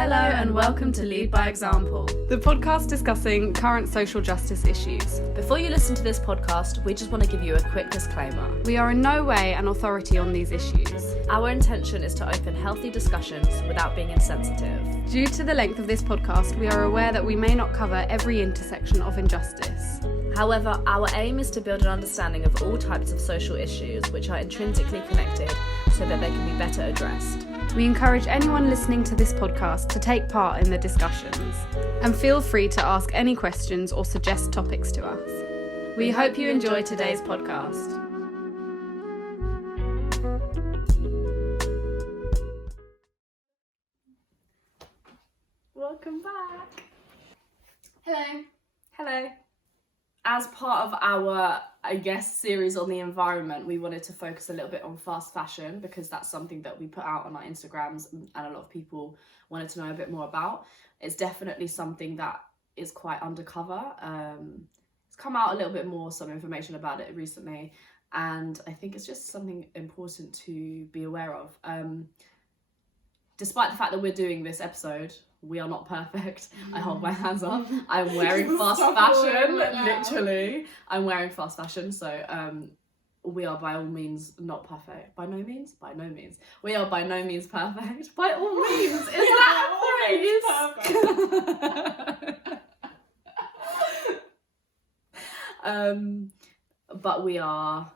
Hello and welcome to Lead by Example, the podcast discussing current social justice issues. Before you listen to this podcast, we just want to give you a quick disclaimer. We are in no way an authority on these issues. Our intention is to open healthy discussions without being insensitive. Due to the length of this podcast, we are aware that we may not cover every intersection of injustice. However, our aim is to build an understanding of all types of social issues which are intrinsically connected so that they can be better addressed. We encourage anyone listening to this podcast to take part in the discussions and feel free to ask any questions or suggest topics to us. We hope you enjoy today's podcast. Welcome back. Hello. Hello. As part of our, series on the environment, we wanted to focus a little bit on fast fashion because that's something that we put out on our Instagrams and a lot of people wanted to know a bit more about. It's definitely something that is quite undercover. It's come out a little bit more, some information about it recently, and I think it's just something important to be aware of. Despite the fact that we're doing this episode, we are not perfect. I hold my hands up. I'm wearing fast fashion, literally. I'm wearing fast fashion, so we are by all means not perfect. By no means? By no means. We are by no means perfect. By all means. Is that a phrase? But we are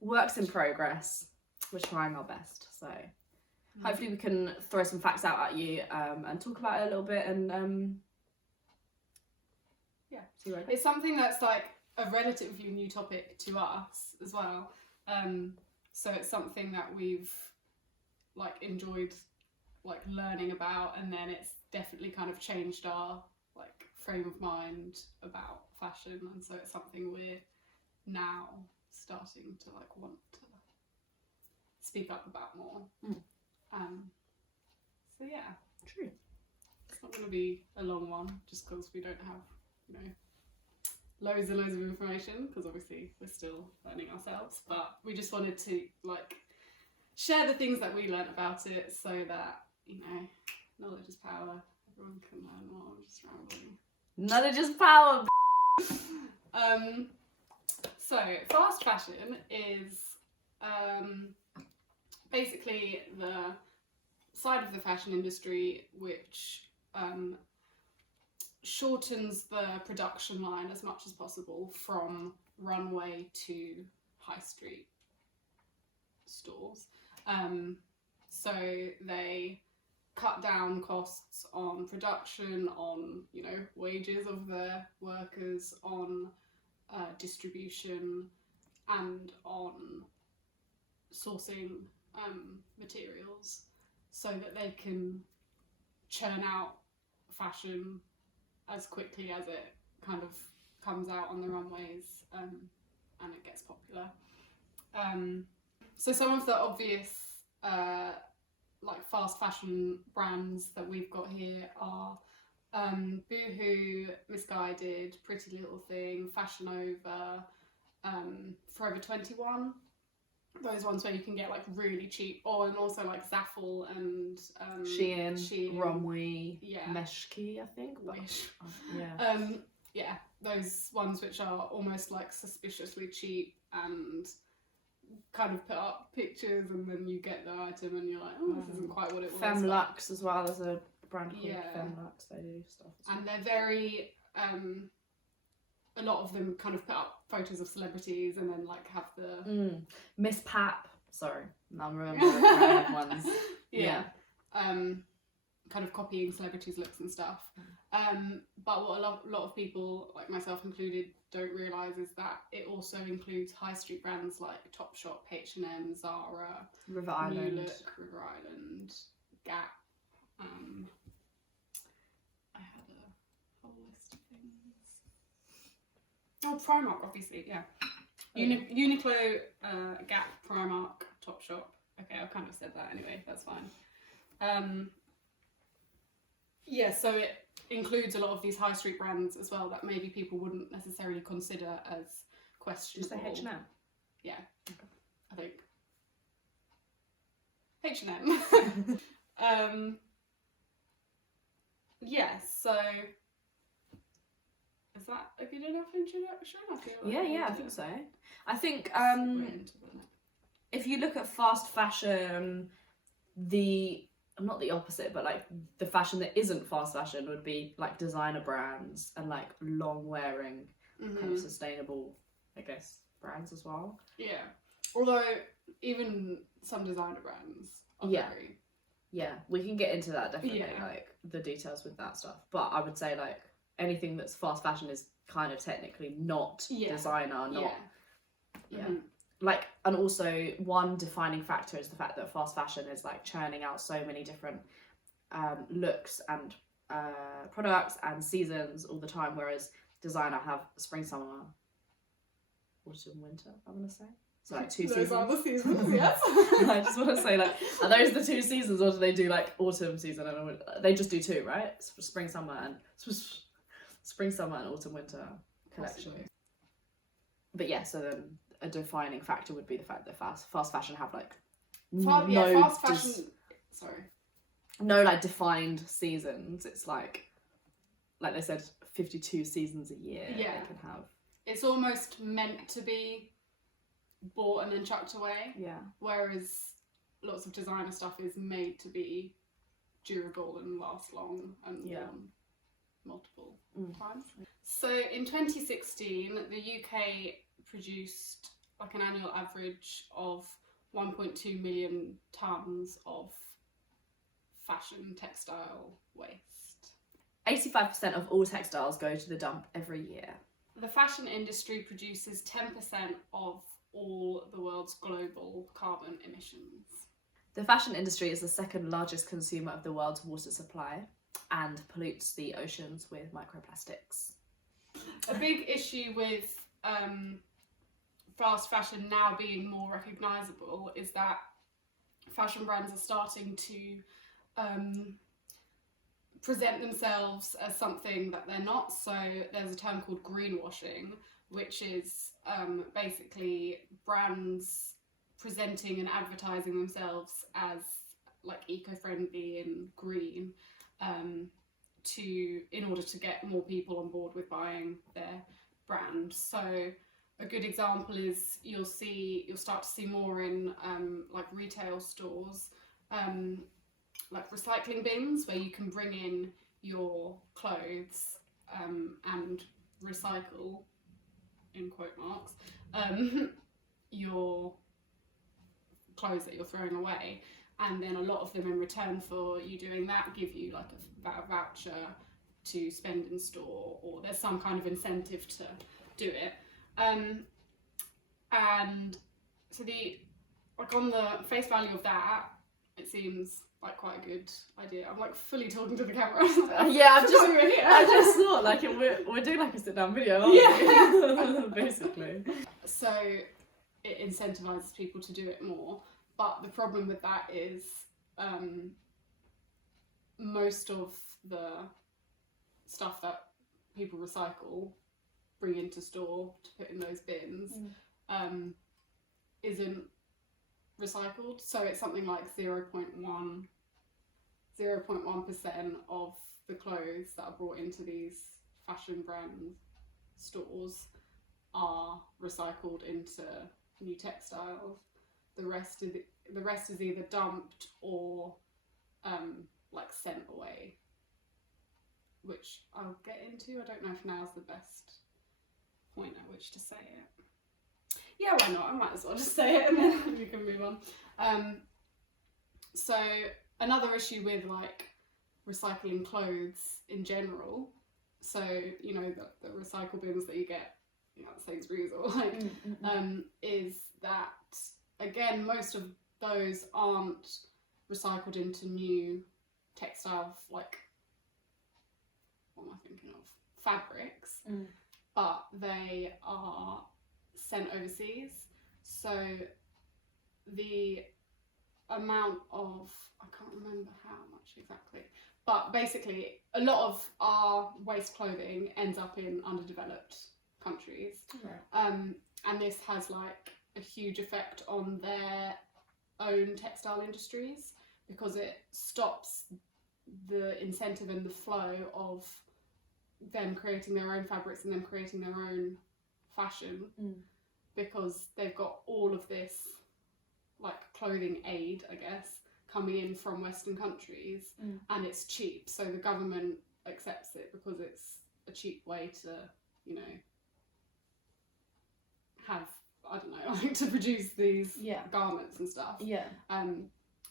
works in progress. We're trying our best, so hopefully we can throw some facts out at you and talk about it a little bit and see where it goes. It's something that's like a relatively new topic to us as well. So it's something that we've like enjoyed like learning about, and then it's definitely kind of changed our like frame of mind about fashion, and so it's something we're now starting to like want to speak up about more. So yeah, True. it's not going to be a long one just because we don't have, loads and loads of information, because obviously we're still learning ourselves, but we just wanted to like share the things that we learnt about it so that, knowledge is power, everyone can learn more. I'm just rambling. Knowledge is power. So fast fashion is basically the side of the fashion industry which shortens the production line as much as possible from runway to high street stores. So they cut down costs on production, on wages of their workers, on distribution, and on sourcing materials, so that they can churn out fashion as quickly as it kind of comes out on the runways and it gets popular. So some of the obvious like fast fashion brands that we've got here are Boohoo, Misguided, Pretty Little Thing, Fashion Over, Forever 21. Those ones where you can get like really cheap, and also like Zaful and Shein, Romwe, yeah, Meshki, I think. Wish. Yeah. Those ones which are almost like suspiciously cheap and kind of put up pictures, and then you get the item and you're like, this isn't quite what it was. Femlux as well, there's a brand called Femlux. They do stuff. And they're very a lot of them kind of put up photos of celebrities and then like have the Miss Pap. Sorry, I'm remembering the brand ones. Yeah. Kind of copying celebrities' looks and stuff. But what a lot of people, like myself included, don't realise is that it also includes high street brands like Topshop, H&M, Zara, River Island, New Look, River Island, Gap. I had a whole list of things. Oh, Primark, obviously, yeah. Uniqlo, Gap, Primark, Topshop. Okay, I kind of said that anyway, that's fine. So it includes a lot of these high street brands as well that maybe people wouldn't necessarily consider as questionable. Just say H&M? Yeah, I think. H&M. Yes, so is that a good enough introduction? I feel like Yeah, I think so. I think segue into the if you look at fast fashion, not the opposite, but like the fashion that isn't fast fashion would be like designer brands and like long wearing kind of sustainable, I guess, brands as well. Yeah. Although even some designer brands are very... Yeah, we can get into that definitely, Yeah. like the details with that stuff. But I would say like anything that's fast fashion is kind of technically not designer, not like, and also one defining factor is the fact that fast fashion is like churning out so many different looks and products and seasons all the time, whereas designer have spring, summer, autumn, winter, I'm gonna say. So like 2 seasons. Those are the seasons, yes. I just want to say, like, are those the 2 seasons, or do they do like autumn season and winter? They just do 2, right? Spring, summer, and autumn, winter collection. Possibly. But yeah, so then a defining factor would be the fact that fast fashion have like fast fashion. No, like defined seasons. It's like they said, 52 seasons a year. Yeah, they can have. It's almost meant to be bought and then chucked away. Yeah. Whereas lots of designer stuff is made to be durable and last long and worn multiple times. So in 2016, the UK produced like an annual average of 1.2 million tonnes of fashion textile waste. 85% of all textiles go to the dump every year. The fashion industry produces 10% of all the world's global carbon emissions. The fashion industry is the second largest consumer of the world's water supply and pollutes the oceans with microplastics. A big issue with fast fashion now being more recognisable is that fashion brands are starting to present themselves as something that they're not. So there's a term called greenwashing, which is basically brands presenting and advertising themselves as like eco-friendly and green in order to get more people on board with buying their brand. So a good example is you'll start to see more in like retail stores, like recycling bins where you can bring in your clothes and recycle, in quote marks, your clothes that you're throwing away, and then a lot of them in return for you doing that give you like a voucher to spend in store, or there's some kind of incentive to do it. And so on the face value of that, it seems like quite a good idea. I'm like fully talking to the camera. Yeah, I just thought like we're doing like a sit down video, aren't we? Basically. So it incentivizes people to do it more, but the problem with that is most of the stuff that people recycle, bring into store to put in those bins, isn't recycled. So it's something like 0.1% of the clothes that are brought into these fashion brand stores are recycled into new textiles. The rest is either dumped or like sent away, which I'll get into. I don't know if now's the best point at which to say it. Yeah, why not? I might as well just say it and then we can move on. So another issue with like recycling clothes in general, so you know the recycle bins that you get, you know, at Sainsbury's or like, is that again most of those aren't recycled into new textile, like, what am I thinking of? Fabrics, but they are sent overseas. So the amount of, I can't remember how much exactly, but basically a lot of our waste clothing ends up in underdeveloped countries. And this has like a huge effect on their own textile industries because it stops the incentive and the flow of them creating their own fabrics and them creating their own fashion, because they've got all of this like clothing aid, I guess, coming in from Western countries, and it's cheap, so the government accepts it because it's a cheap way to, you know, have, I don't know, like to produce these garments and stuff.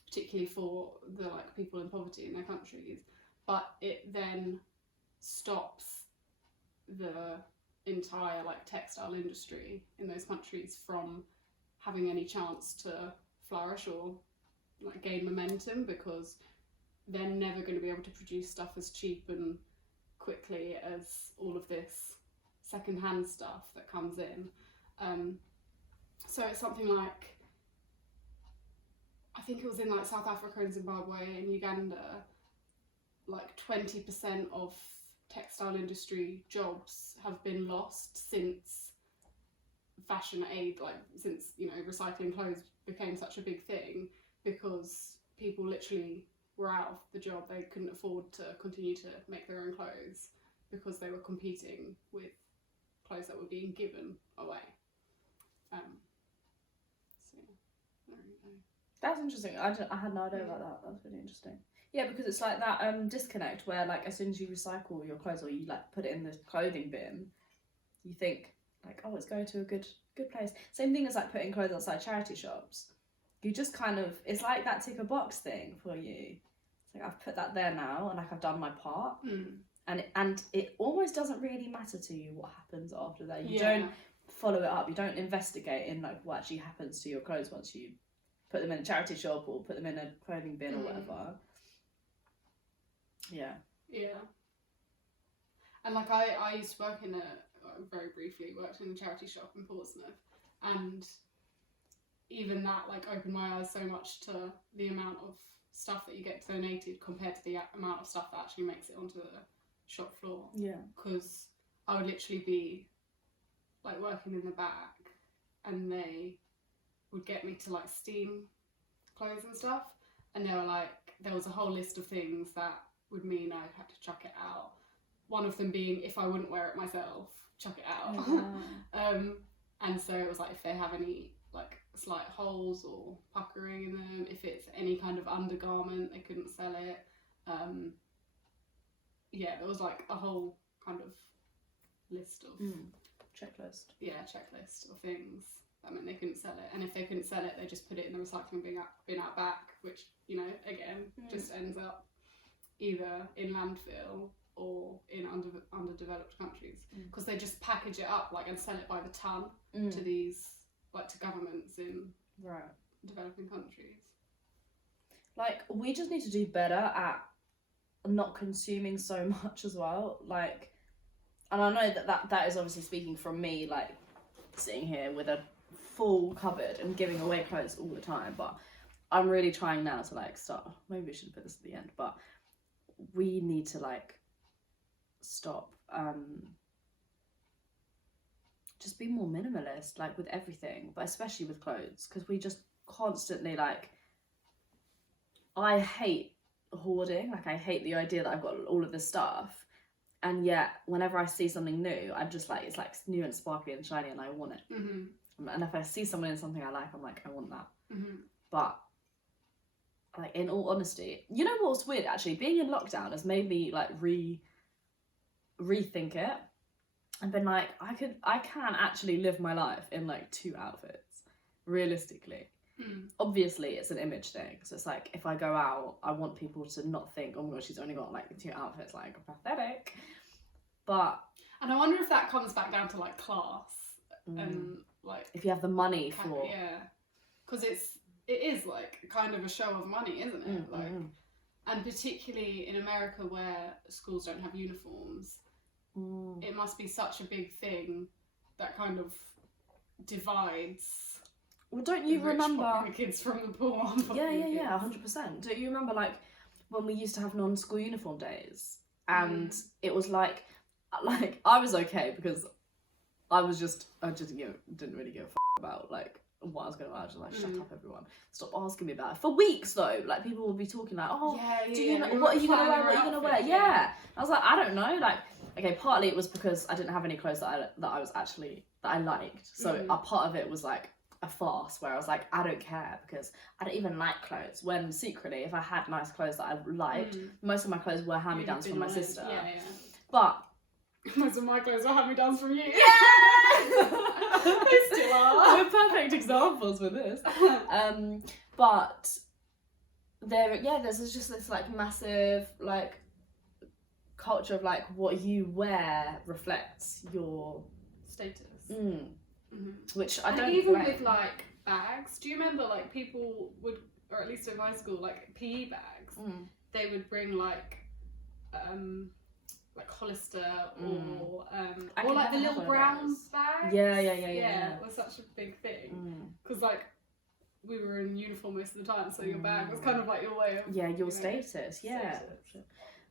Particularly for the like people in poverty in their countries, but it then stops the entire like textile industry in those countries from having any chance to flourish or like gain momentum, because they're never going to be able to produce stuff as cheap and quickly as all of this secondhand stuff that comes in. So it's something like, I think it was in like South Africa and Zimbabwe and Uganda, like 20% of textile industry jobs have been lost since fashion aid, like since, you know, recycling clothes became such a big thing, because people literally were out of the job. They couldn't afford to continue to make their own clothes because they were competing with clothes that were being given away. So there you go. That's interesting. I had no idea about that. That's really interesting. Yeah, because it's like that disconnect where, like, as soon as you recycle your clothes or you like put it in the clothing bin, you think like, oh, it's going to a good place. Same thing as like putting clothes outside charity shops. You just kind of, it's like that tick a box thing for you. It's like, I've put that there now and like I've done my part. And it almost doesn't really matter to you what happens after that. You don't follow it up. You don't investigate in like what actually happens to your clothes once you put them in a charity shop or put them in a clothing bin or whatever. Yeah. And like I used to work in very briefly worked in a charity shop in Portsmouth, and even that like opened my eyes so much to the amount of stuff that you get donated compared to the amount of stuff that actually makes it onto the shop floor. Because I would literally be like working in the back and they would get me to like steam clothes and stuff, and they were like, there was a whole list of things that would mean I had to chuck it out. One of them being, if I wouldn't wear it myself, chuck it out. And so it was like, if they have any like slight holes or puckering in them, if it's any kind of undergarment, they couldn't sell it. There was like a whole kind of list of checklist of things that meant they couldn't sell it, and if they couldn't sell it, they just put it in the recycling bin out back, which, you know, again just ends up either in landfill or in underdeveloped countries, because they just package it up like and sell it by the ton to these like to governments in developing countries. Like, we just need to do better at not consuming so much as well. Like, and I know that is obviously speaking from me, like sitting here with a full cupboard and giving away clothes all the time, but I'm really trying now to like start. Maybe we should put this at the end, but we need to like stop, just be more minimalist, like with everything, but especially with clothes, because we just constantly like, I hate hoarding. Like, I hate the idea that I've got all of this stuff, and yet whenever I see something new, I'm just like, it's like new and sparkly and shiny and I want it. And if I see someone in something I like, I'm like, I want that. But like, in all honesty, you know what's weird actually, being in lockdown has made me like rethink it and been like, I can actually live my life in like 2 outfits realistically. Obviously it's an image thing, so it's like, if I go out, I want people to not think, oh my god, she's only got like 2 outfits, like pathetic. And I wonder if that comes back down to like class and like, if you have the money for, because it is like kind of a show of money, isn't it? Like, and particularly in America where schools don't have uniforms, it must be such a big thing that kind of divides. Well, don't you remember the kids from the poor? Yeah, 100%. Don't you remember like when we used to have non-school uniform days, and it was like I was okay because I just didn't really give a about like what I was going to ask, like, shut up, everyone. Stop asking me about it. For weeks, though, like, people will be talking like, oh, do you know, what are you going to wear, what are you going to wear? Yeah. I was like, I don't know. Like, okay, partly it was because I didn't have any clothes that I liked. So a part of it was, like, a farce where I was like, I don't care because I don't even like clothes. When secretly, if I had nice clothes that I liked, most of my clothes were hand-me-downs from my sister. Yeah. But most of my clothes are hand-me-downs from you. Yeah! They still are. We're perfect examples with this. But there's just this like massive like culture of like what you wear reflects your status. Which I and don't even blame. with like bags. Do you remember like people would, or at least in high school, like PE bags, they would bring like Hollister or like the little brown bags. Yeah. It was such a big thing because like we were in uniform most of the time, so your bag was kind of like your way of your status. Yeah.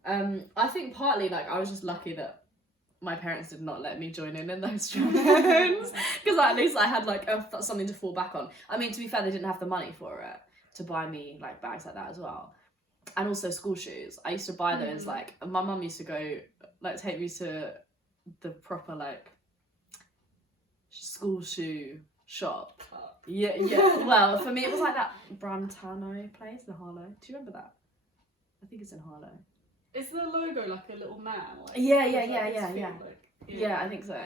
I think partly like I was just lucky that my parents did not let me join in those trends because at least I had like something to fall back on. I mean, to be fair, they didn't have the money for it to buy me like bags like that as well. And also school shoes. I used to buy those, like, my mum used to go, like, take me to the proper, like, school shoe shop. Yeah. Well, for me, it was like that Brantano place in Harlow. Do you remember that? I think it's in Harlow. Is the logo like a little man? Like, Yeah, I think so.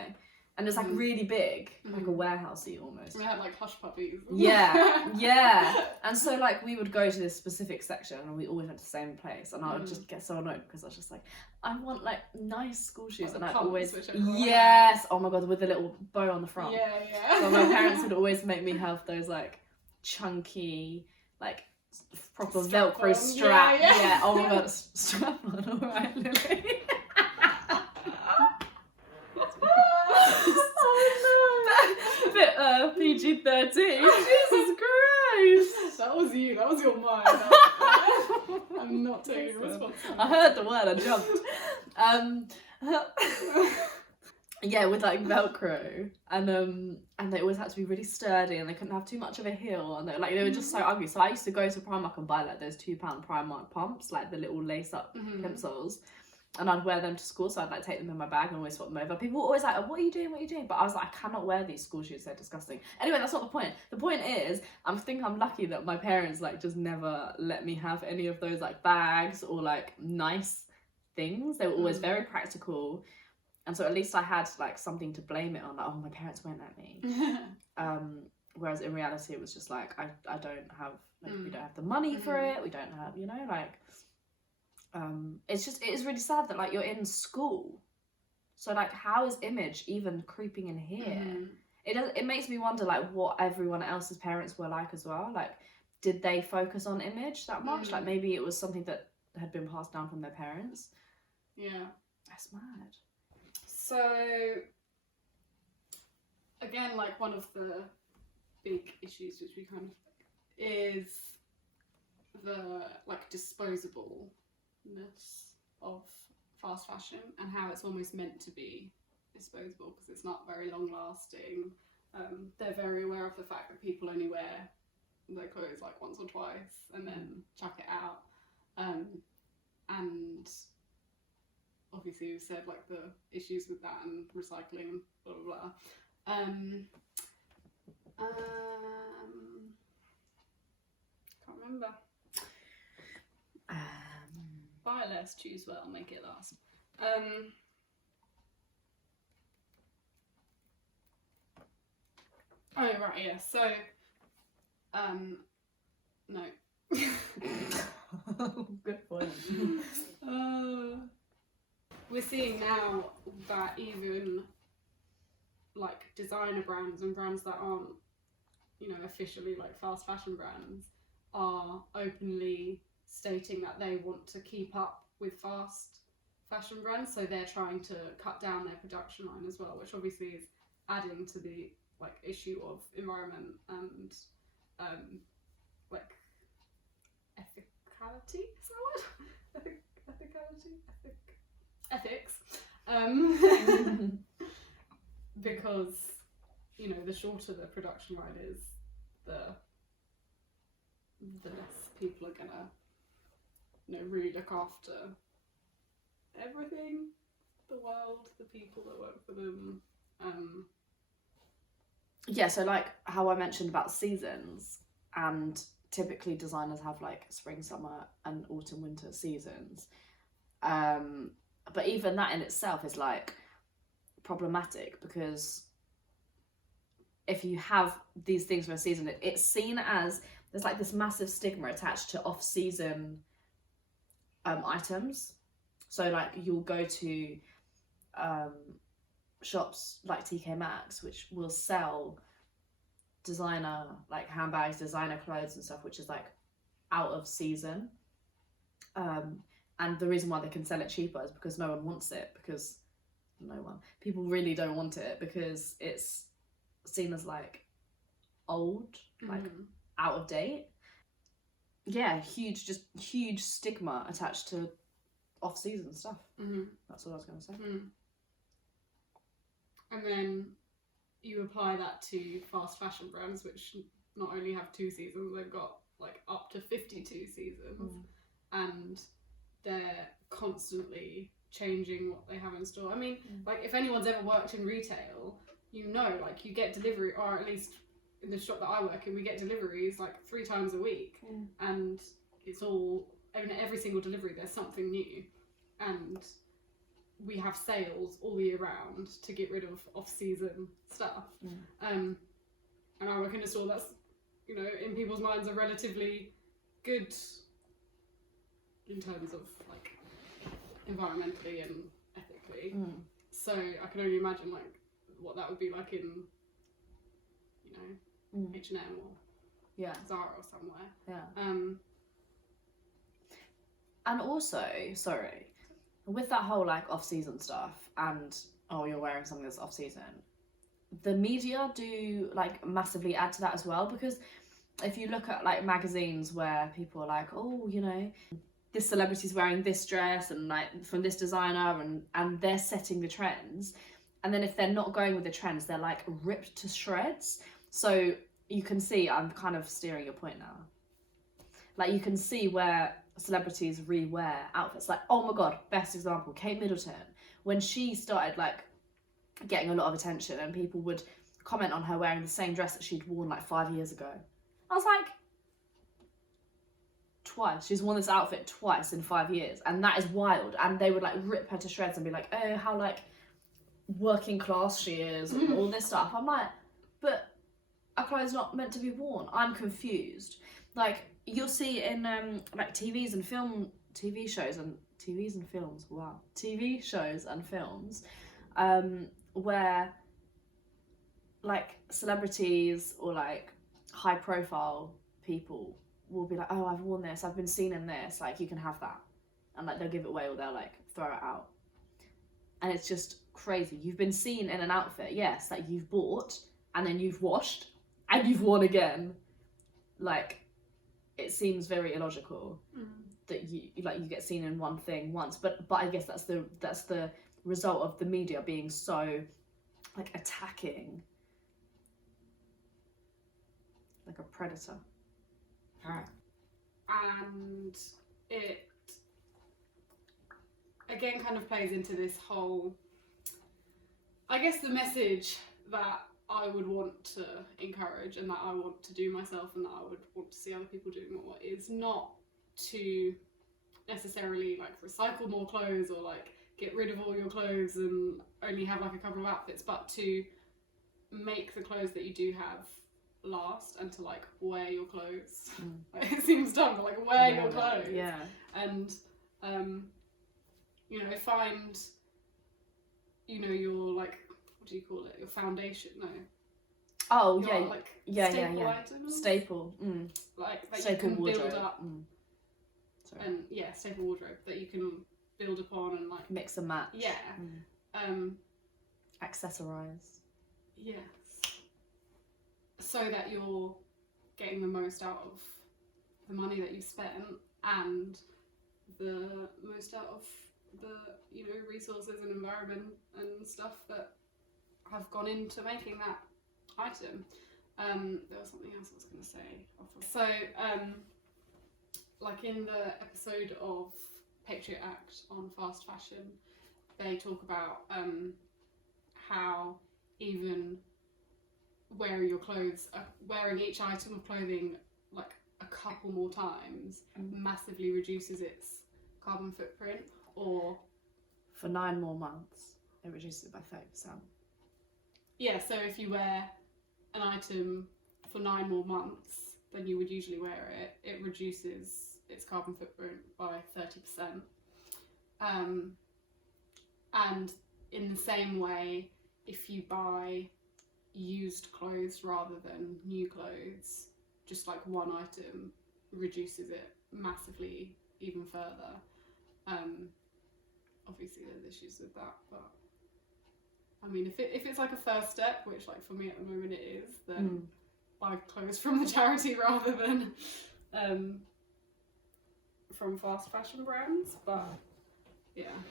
And it's like really big, like a warehousey almost. We had like hush puppies. Yeah. And so like we would go to this specific section and we always went to the same place. And I would just get so annoyed because I was just like, I want like nice school shoes. Like, and I always, yes. Oh my God, with the little bow on the front. Yeah. So my parents would always make me have those like chunky, like proper Velcro strap. Yeah. Oh my God, strap on. All right, Lily. PG-13. Jesus Christ! That was you. That was your mind. I'm not taking responsibility. I heard the word. I jumped. Yeah, with like Velcro, and they always had to be really sturdy, and they couldn't have too much of a heel, and they were just so ugly. So I used to go to Primark and buy like those £2 Primark pumps, like the little lace-up pencils. And I'd wear them to school, so I'd like take them in my bag and always swap them over. People were always like, what are you doing? But I was like, I cannot wear these school shoes, they're disgusting. Anyway, that's not the point. The point is, I think I'm lucky that my parents like just never let me have any of those like bags or like nice things. They were always very practical. And so at least I had like something to blame it on, like, oh, my parents won't let me. Whereas in reality, it was just like, I don't have, like, we don't have the money for it. We don't have, like... it is really sad that like you're in school, so like how is image even creeping in here? It makes me wonder like what everyone else's parents were like as well. Like, did they focus on image that much? Like maybe it was something that had been passed down from their parents. That's mad. So again, like one of the big issues which we kind of is the like disposable of fast fashion and how it's almost meant to be disposable because it's not very long lasting. They're very aware of the fact that people only wear their clothes like once or twice and then chuck it out. And obviously we've said like the issues with that and recycling and blah blah blah. Can't remember. Buy less, choose well, make it last. Oh right, yeah. So, no. Good point. We're seeing now that even like designer brands and brands that aren't, officially like fast fashion brands are openly stating that they want to keep up with fast fashion brands, so they're trying to cut down their production line as well, which obviously is adding to the like issue of environment and like ethicality. Is that word? Ethics. Because the shorter the production line is, the less people are gonna, really look after everything, the world, the people that work for them. Yeah, so like how I mentioned about seasons, and typically designers have like spring, summer, and autumn, winter seasons. But even that in itself is like problematic, because if you have these things for a season, it's seen as there's like this massive stigma attached to off-season items. So like you'll go to shops like TK Maxx, which will sell designer like handbags, designer clothes and stuff, which is like out of season. And the reason why they can sell it cheaper is because no one wants it, because people really don't want it, because it's seen as like old, like out of date. Yeah, huge stigma attached to off-season stuff. That's what I was going to say. And then you apply that to fast fashion brands, which not only have 2 seasons, they've got like up to 52 seasons, and they're constantly changing what they have in store. I mean, like if anyone's ever worked in retail, like you get delivery, or at least in the shop that I work in, we get deliveries like 3 times a week, and it's all, every single delivery there's something new, and we have sales all year round to get rid of off-season stuff. And I work in a store that's, in people's minds are relatively good in terms of like environmentally and ethically. So I can only imagine like what that would be like in, H&M or Zara or somewhere. And also, sorry, with that whole like off-season stuff, and you're wearing something that's off-season, the media do like massively add to that as well, because if you look at like magazines where people are like, this celebrity's wearing this dress and like from this designer, and they're setting the trends, and then if they're not going with the trends, they're like ripped to shreds. So you can see, I'm kind of steering your point now, like you can see where celebrities rewear outfits. Like, oh my god, best example, Kate Middleton, when she started like getting a lot of attention and people would comment on her wearing the same dress that she'd worn like 5 years ago. I was like, twice, she's worn this outfit twice in 5 years, and that is wild. And they would like rip her to shreds and be like, oh, how like working class she is, and all this stuff. I'm like, but our clothes not meant to be worn. I'm confused. Like you'll see in like TV shows and films, where like celebrities or like high profile people will be like, oh, I've worn this, I've been seen in this, like you can have that, and like they'll give it away or they'll like throw it out. And it's just crazy. You've been seen in an outfit, yes, that you've bought and then you've washed and you've worn again. Like it seems very illogical that you get seen in one thing once, but I guess that's the result of the media being so like attacking, like a predator. And it again kind of plays into this whole, I guess the message that I would want to encourage and that I want to do myself and that I would want to see other people doing more is not to necessarily like recycle more clothes or like get rid of all your clothes and only have like a couple of outfits, but to make the clothes that you do have last and to like wear your clothes. Like, it seems dumb, but like wear your clothes. And find your like, what do you call it, your foundation, staple items. Staple. Like that staple you can wardrobe. build up. And staple wardrobe that you can build upon and like mix and match. Accessorize. Yes. So that you're getting the most out of the money that you've spent and the most out of the resources and environment and stuff that have gone into making that item. There was something else I was going to say. So, like in the episode of Patriot Act on fast fashion, they talk about how even wearing your clothes, wearing each item of clothing like a couple more times massively reduces its carbon footprint. Or for 9 more months, it reduces it by 30%. Yeah, so if you wear an item for 9 more months than you would usually wear it, it reduces its carbon footprint by 30%. And in the same way, if you buy used clothes rather than new clothes, just like one item reduces it massively even further. Obviously there's issues with that, but I mean, if it's like a first step, which like for me at the moment it is, then buy clothes from the charity rather than from fast fashion brands. But yeah,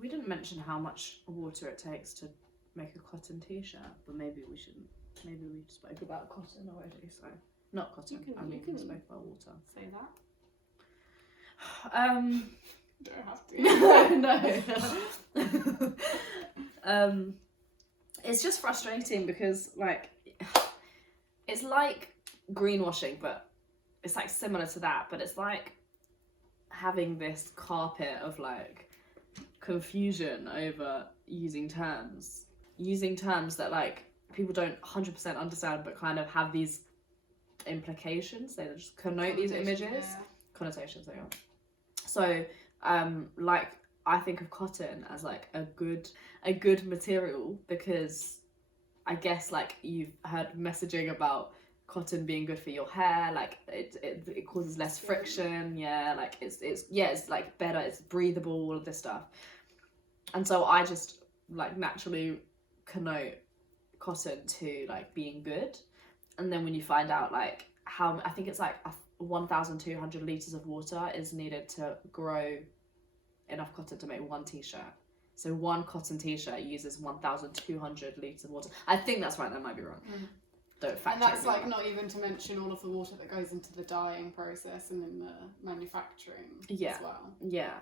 we didn't mention how much water it takes to make a cotton t-shirt, but maybe we shouldn't. Maybe we spoke about cotton already, so not cotton. We spoke about water. Say that. Don't have to. No. It's just frustrating because like it's like greenwashing, but it's like similar to that, but it's like having this carpet of like confusion over using terms that like people don't 100% understand, but kind of have these implications. They just connote these images. Connotations, there you go. So like I think of cotton as like a good material, because I guess like you've heard messaging about cotton being good for your hair, like it causes less friction, like it's like better, it's breathable, all of this stuff. And so I just like naturally connote cotton to like being good. And then when you find out like how, I think it's like 1,200 litres of water is needed to grow enough cotton to make one t-shirt. So one cotton t-shirt uses 1,200 litres of water. I think that's right, that might be wrong. Don't fact check. And that's like not even to mention all of the water that goes into the dyeing process and in the manufacturing as well. Yeah.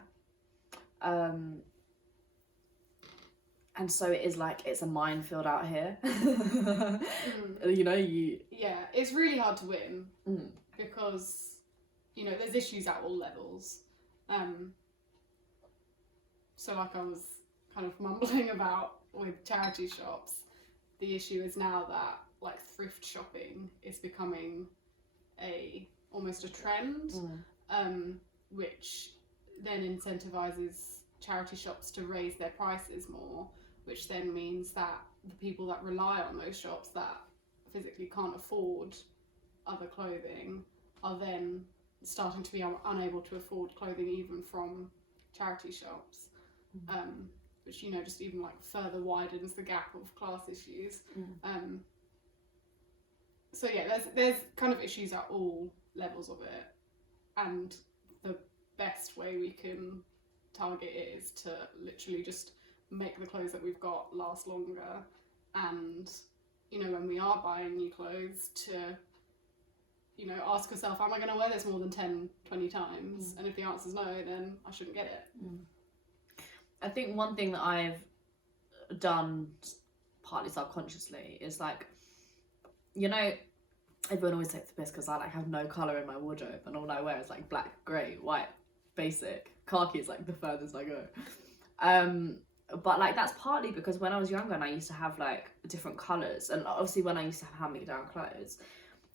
And so it is like, it's a minefield out here. You know, Yeah, it's really hard to win because, you know, there's issues at all levels. So like I was kind of mumbling about with charity shops, the issue is now that like thrift shopping is becoming almost a trend, which then incentivizes charity shops to raise their prices more, which then means that the people that rely on those shops that physically can't afford other clothing are then starting to be unable to afford clothing even from charity shops, which, you know, just even like further widens the gap of class issues. So yeah, there's kind of issues at all levels of it, and the best way we can target it is to literally just make the clothes that we've got last longer, and, you know, when we are buying new clothes, to, you know, ask yourself, am I going to wear this more than 10, 20 times? And if the answer's no, then I shouldn't get it. I think one thing that I've done partly subconsciously is like, you know, everyone always takes the piss because I like have no colour in my wardrobe and all I wear is like black, grey, white, basic. Khaki is like the furthest I go. But like that's partly because when I was younger and I used to have like different colours, and obviously when I used to have hand-me-down clothes,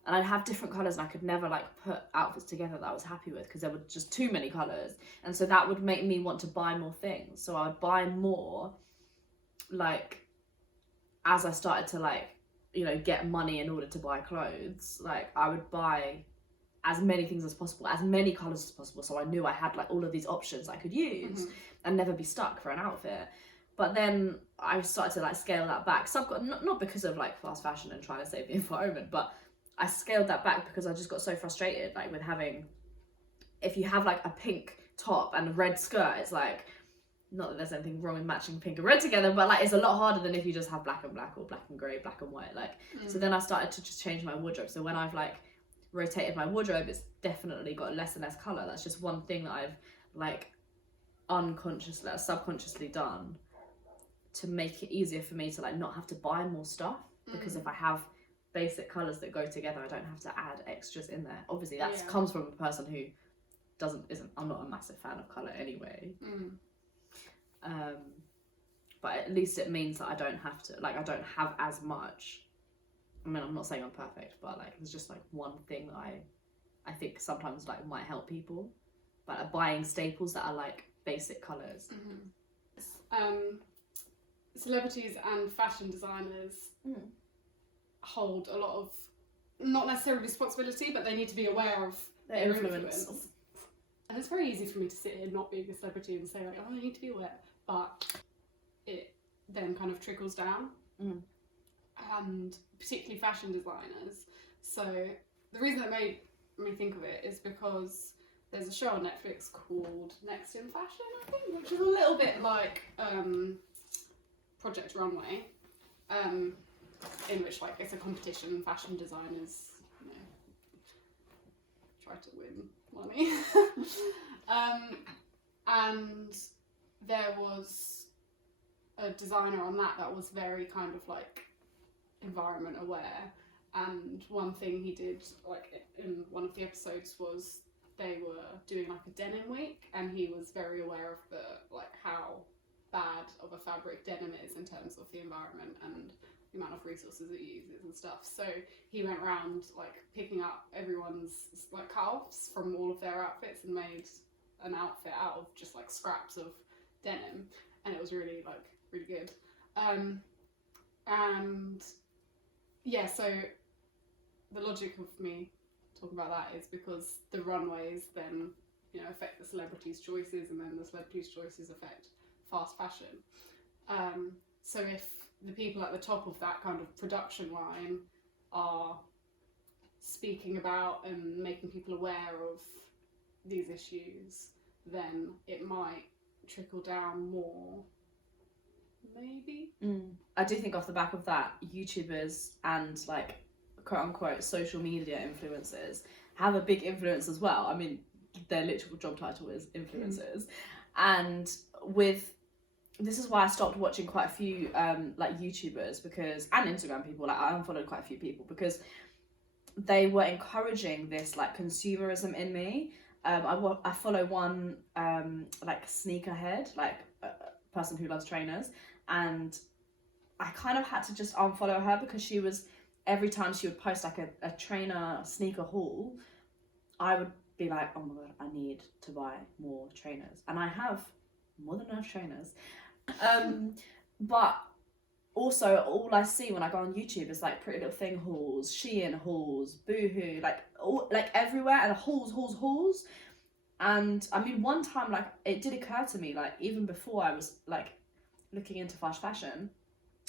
and I'd have different colours and I could never like put outfits together that I was happy with because there were just too many colours, and so that would make me want to buy more things. So I would buy more like as I started to like, you know, get money in order to buy clothes. Like I would buy as many things as possible, as many colours as possible, so I knew I had like all of these options I could use and never be stuck for an outfit. But then I started to like scale that back. So I've got not because of like fast fashion and trying to save the environment, but I scaled that back because I just got so frustrated like with having, if you have like a pink top and a red skirt, it's like not that there's anything wrong in matching pink and red together, but like it's a lot harder than if you just have black and black or black and grey, black and white. Like so then I started to just change my wardrobe. So when I've like rotated my wardrobe, it's definitely got less and less colour. That's just one thing that I've like unconsciously, subconsciously done to make it easier for me to like not have to buy more stuff, because if I have basic colours that go together, I don't have to add extras in there. Obviously that comes from a person who I'm not a massive fan of colour anyway. But at least it means that I don't have as much. I mean, I'm not saying I'm perfect, but like it's just like one thing that I think sometimes like might help people, but like, buying staples that are like basic colours. Celebrities and fashion designers hold a lot of, not necessarily responsibility, but they need to be aware of their influence. And it's very easy for me to sit here not being a celebrity and say like, oh, I need to be aware, but it then kind of trickles down. And particularly fashion designers. So the reason that made me think of it is because there's a show on Netflix called Next in Fashion, I think, which is a little bit like Project Runway, in which like it's a competition, fashion designers, you know, try to win money. And there was a designer on that was very kind of like environment aware, and one thing he did like in one of the episodes was they were doing like a denim week, and he was very aware of the like how bad of a fabric denim is in terms of the environment and the amount of resources it uses and stuff. So he went around like picking up everyone's like cut-offs from all of their outfits and made an outfit out of just like scraps of denim, and it was really like really good. And yeah, so the logic of me talking about that is because the runways then, you know, affect the celebrities' choices, and then the celebrities' choices affect fast fashion. So if the people at the top of that kind of production line are speaking about and making people aware of these issues, then it might trickle down more. Maybe. I do think off the back of that, YouTubers and like quote unquote social media influencers have a big influence as well. I mean, their literal job title is influencers. And this is why I stopped watching quite a few like YouTubers and Instagram people. Like I unfollowed quite a few people because they were encouraging this like consumerism in me. I follow one like sneakerhead, like a person who loves trainers, and I kind of had to just unfollow her because she was, every time she would post like a trainer sneaker haul, I would be like, oh my god, I need to buy more trainers, and I have more than enough trainers. But also all I see when I go on YouTube is like Pretty Little Thing hauls, Shein hauls, Boohoo, like everywhere, and hauls. And I mean, one time, like, it did occur to me, like, even before I was like looking into fast fashion,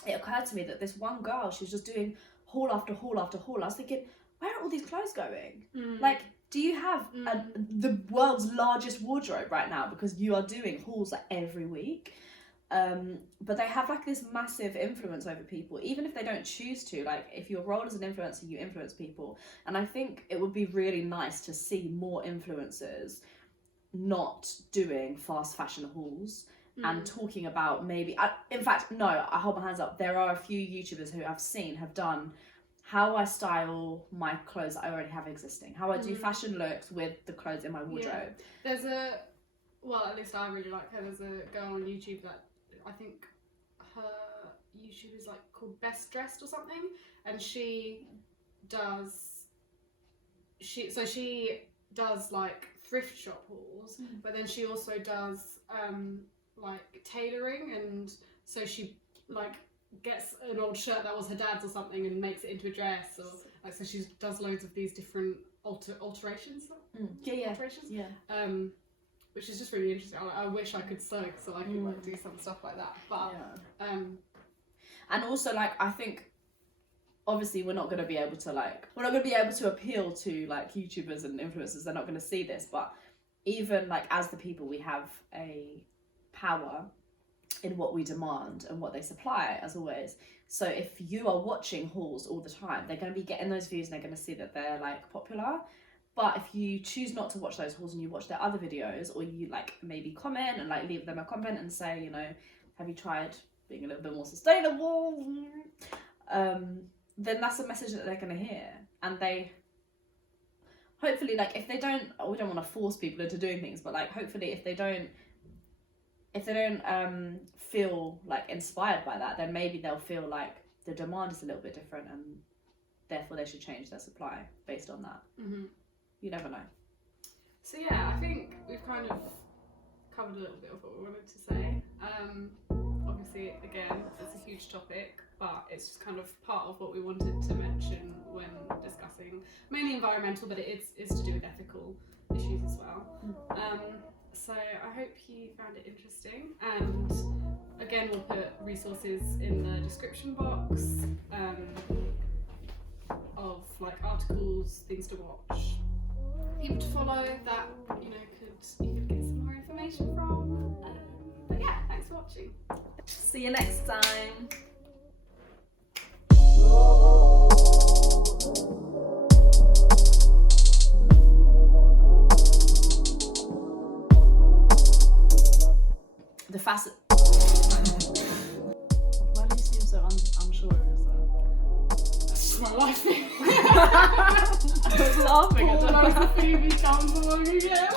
it occurred to me that this one girl, she was just doing haul after haul after haul. I was thinking, where are all these clothes going? Like, do you have the world's largest wardrobe right now because you are doing hauls like every week? But they have like this massive influence over people, even if they don't choose to. Like, if your role as an influencer, you influence people. And I think it would be really nice to see more influencers not doing fast fashion hauls and talking about maybe, in fact, no, I hold my hands up. There are a few YouTubers who I've seen have done how I style my clothes I already have existing, how I do fashion looks with the clothes in my wardrobe. Yeah. There's at least I really like her. There's a girl on YouTube that I think her YouTube is like called Best Dressed or something, and she does like thrift shop hauls, but then she also does like tailoring, and so she like gets an old shirt that was her dad's or something and makes it into a dress, or like, so she does loads of these different alterations. Alterations. Which is just really interesting. I wish I could sew so I could like do some stuff like that. But and also, like, I think obviously we're not going to be able to appeal to like YouTubers and influencers. They're not going to see this, but even like as the people, we have a power in what we demand and what they supply, as always. So if you are watching hauls all the time, they're going to be getting those views and they're going to see that they're like popular. But if you choose not to watch those hauls and you watch their other videos, or you like maybe comment and like leave them a comment and say, you know, have you tried being a little bit more sustainable? Then that's a message that they're going to hear. And they hopefully, like, if they don't, we don't want to force people into doing things, but like hopefully if they don't feel like inspired by that, then maybe they'll feel like the demand is a little bit different and therefore they should change their supply based on that. Mm-hmm. You never know. So yeah, I think we've kind of covered a little bit of what we wanted to say. Obviously, again, it's a huge topic, but it's just kind of part of what we wanted to mention when discussing mainly environmental, but it's to do with ethical issues as well. So I hope you found it interesting, and again we'll put resources in the description box of like articles, things to watch, people to follow that you could get some more information from. But yeah, thanks for watching. See you next time. The fast. Why do you seem so unsure of yourself? That's just my life. I was laughing at All those Phoebe comes along again.